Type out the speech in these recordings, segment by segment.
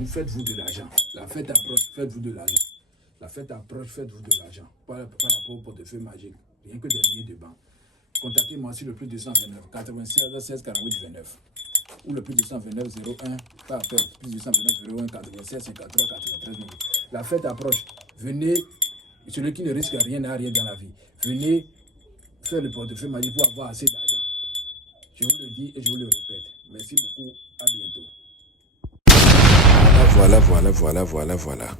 Donc faites-vous de l'argent. La fête approche, faites-vous de l'argent. La fête approche, faites-vous de l'argent. Par rapport au portefeuille magique, rien que des milliers de banques. Contactez-moi sur le plus 229 96 16 48 29 ou le plus 229 01 par appel, plus 229 01 96 53 93 000. La fête approche. Venez, celui qui ne risque rien n'a rien dans la vie. Venez faire le portefeuille magique pour avoir assez d'argent. Je vous le dis et je vous le répète. Merci beaucoup. À bientôt. Voilà.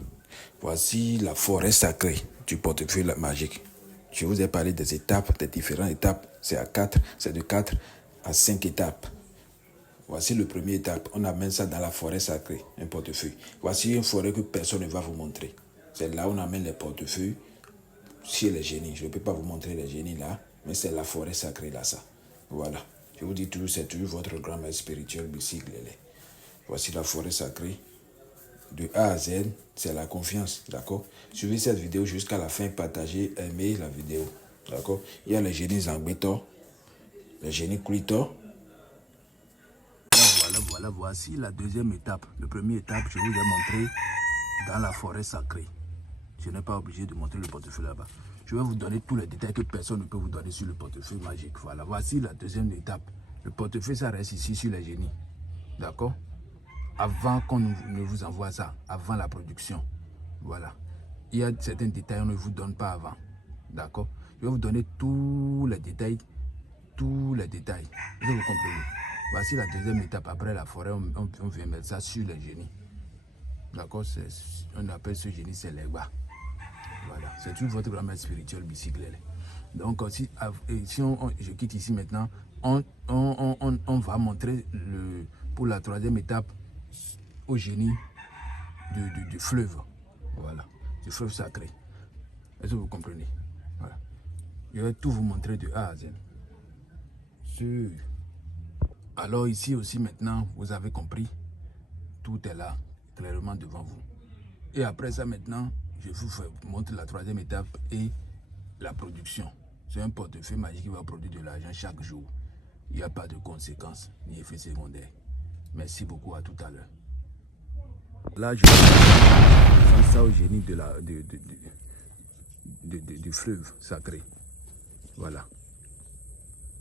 Voici la forêt sacrée du portefeuille magique. Je vous ai parlé des étapes, des différentes étapes. C'est de 4 à 5 étapes. Voici la première étape. On amène ça dans la forêt sacrée, un portefeuille. Voici une forêt que personne ne va vous montrer. C'est là où on amène les portefeuilles chez les génies. Je ne peux pas vous montrer les génies là, mais c'est la forêt sacrée là, ça. Voilà. Je vous dis toujours, c'est toujours votre grand-mère spirituelle, bicycle. Voici la forêt sacrée. De A à Z, c'est la confiance, d'accord? Suivez cette vidéo jusqu'à la fin, partagez, aimez la vidéo, d'accord? Il y a les génies Zangbeto, les génies Kulito. Voici la deuxième étape. La première étape, je vous ai montré dans la forêt sacrée. Je n'ai pas obligé de montrer le portefeuille là-bas. Je vais vous donner tous les détails que personne ne peut vous donner sur le portefeuille magique. Voilà, voici la deuxième étape. Le portefeuille, ça reste ici sur les génies, d'accord? Avant qu'on ne vous envoie ça, avant la production. Voilà. Il y a certains détails, on ne vous donne pas avant. D'accord? Je vais vous donner tous les détails. Tous les détails. Vous comprenez? Voici la deuxième étape. Après la forêt, on vient mettre ça sur les génies. D'accord? On appelle ce génie, c'est l'Egba. Voilà. C'est tout votre grand-mère spirituelle bicyclette. Donc, si je quitte ici maintenant, on va montrer pour la troisième étape au génie du fleuve. Voilà, du fleuve sacré. Est-ce que vous comprenez? Voilà. Je vais tout vous montrer de A à Z. Alors ici aussi maintenant, vous avez compris, tout est là, clairement devant vous. Et après ça maintenant, je vous montre la troisième étape et la production. C'est un portefeuille magique qui va produire de l'argent chaque jour. Il n'y a pas de conséquences ni effets secondaires. Merci beaucoup, à tout à l'heure. Là, je fais ça au génie du fleuve sacré. Voilà.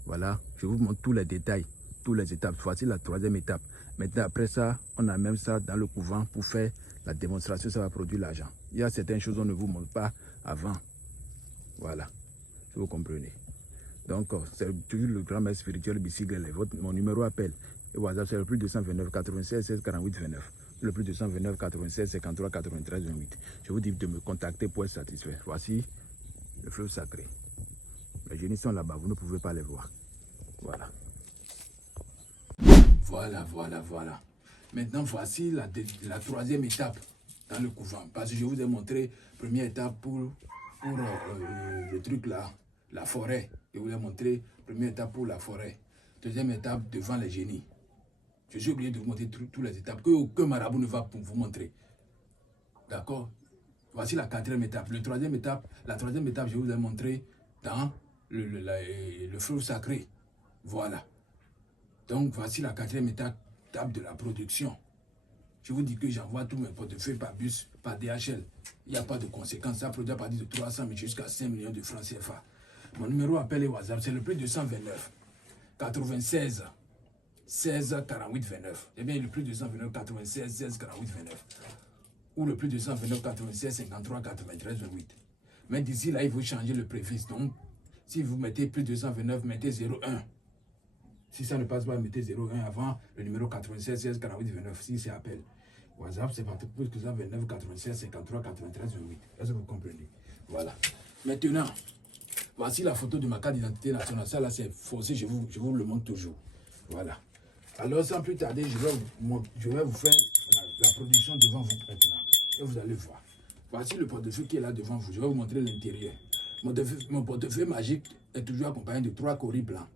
Voilà, je vous montre tous les détails, toutes les étapes. Voici la troisième étape. Maintenant, après ça, on a même ça dans le couvent pour faire la démonstration, ça va produire l'argent. Il y a certaines choses qu'on ne vous montre pas avant. Voilà, si vous comprenez. Donc, c'est toujours le grand-mère spirituel bicycle. Mon numéro appel. Et voilà, c'est le plus 229 96 16 48 29. Le plus 229 96 53 93 28. Je vous dis de me contacter pour être satisfait. Voici le fleuve sacré. Les génies sont là-bas, vous ne pouvez pas les voir. Voilà. Voilà. Maintenant, voici la troisième étape dans le couvent. Parce que je vous ai montré, première étape pour le truc là, la forêt. Je vous ai montré, première étape pour la forêt. Deuxième étape, devant les génies. Je suis obligé de vous montrer toutes les étapes que aucun marabout ne va vous montrer. D'accord? Voici la quatrième étape. La troisième étape, je vous ai montré dans le fleuve sacré. Voilà. Donc, voici la quatrième étape de la production. Je vous dis que j'envoie tous mes portefeuilles par bus, par DHL. Il n'y a pas de conséquences. Ça produit à partir de 300 000 jusqu'à 5 millions de francs CFA. Mon numéro appel et WhatsApp, c'est le plus 229 96 16 48 29. Eh bien, le plus 229 96 16 48 29. Ou le plus 229 96 53 93 28. Mais d'ici là, il faut changer le préfixe. Donc, si vous mettez plus 229, mettez 01. Si ça ne passe pas, mettez 01 avant le numéro 96 16 48 29. Si c'est appel. WhatsApp, c'est partout plus que ça, 29 96 53 93 28. Est-ce que vous comprenez? Voilà. Maintenant, voici la photo de ma carte d'identité nationale. Ça là, c'est faussé, je vous le montre toujours. Voilà. Alors, sans plus tarder, je vais vous faire la production devant vous maintenant. Et vous allez voir. Voici le portefeuille qui est là devant vous. Je vais vous montrer l'intérieur. Mon portefeuille magique est toujours accompagné de 3 coris blancs,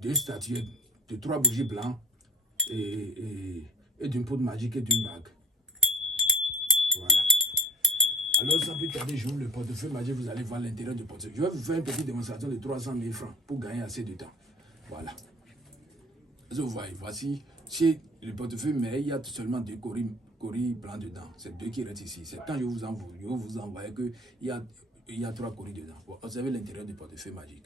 2 statuettes, de 3 bougies blancs et d'une poudre magique et d'une bague. Voilà. Alors, sans plus tarder, j'ouvre le portefeuille magique. Vous allez voir l'intérieur du portefeuille. Je vais vous faire une petite démonstration de 300 000 francs pour gagner assez de temps. Voilà. Vous voyez, voici, le portefeuille, mais il y a seulement 2 coris blancs dedans. C'est 2 qui restent ici. C'est quand je vous envoie qu'il y a 3 coris dedans. Bon, observez l'intérieur du portefeuille magique.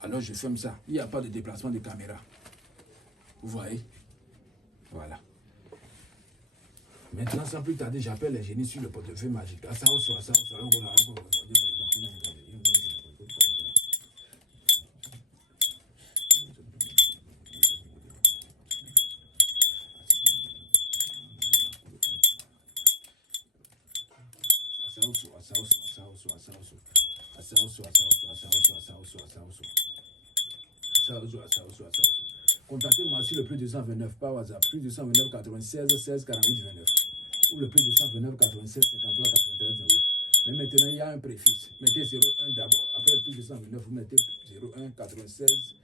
Alors je ferme ça. Il n'y a pas de déplacement de caméra. Vous voyez? Voilà. Maintenant, sans plus tarder, j'appelle les génies sur le portefeuille magique. Contactez-moi sur le plus 229 par WhatsApp, plus 229 96 16 48 29 ou le plus 229 96 53 93 08. Mais maintenant, il y a un préfixe. Mettez 01 d'abord. Après le plus 229, vous mettez 01 96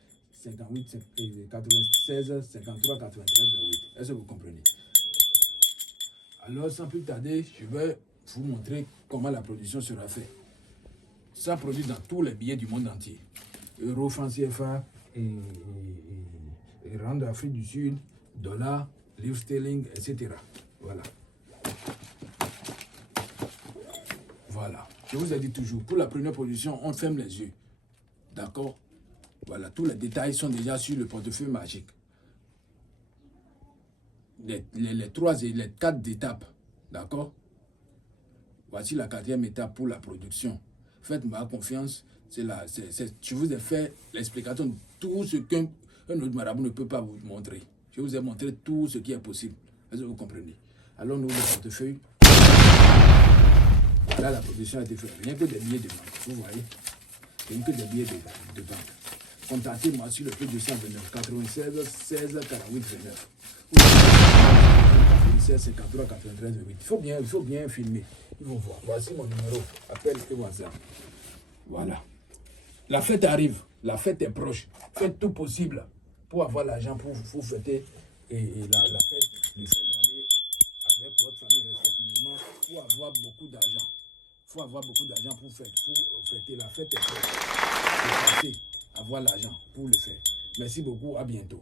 58 96 53 93 08. Est-ce que vous comprenez? Alors, sans plus tarder, je vais vous montrer comment la production sera faite. Ça produit dans tous les billets du monde entier. Euro, franc CFA, rand d'Afrique du Sud, dollar, livre sterling, etc. Voilà. Voilà. Je vous ai dit toujours, pour la première production, on ferme les yeux. D'accord? Voilà, tous les détails sont déjà sur le portefeuille magique. Les 4 étapes. D'accord? Voici la 4e étape pour la production. Faites-moi confiance. Je vous ai fait l'explication de tout ce qu'un autre marabout ne peut pas vous montrer. Je vous ai montré tout ce qui est possible. Est-ce que vous comprenez? Alors, nous, le portefeuille. Là, la production a été faite. Rien que des billets de banque. Vous voyez? Rien que des billets de banque. Contactez-moi sur le plus 229 96 16 48 29. 96 53 93 8. Il faut bien filmer. Il faut voir. Voici mon numéro. Appelle et WhatsApp. Voilà. La fête arrive. La fête est proche. Faites tout possible pour avoir l'argent pour fêter la fête de fin d'année avec votre famille respectivement. Pour avoir beaucoup d'argent. Il faut avoir beaucoup d'argent pour fêter. La fête est proche. Il faut avoir l'argent pour le faire. Merci beaucoup. À bientôt.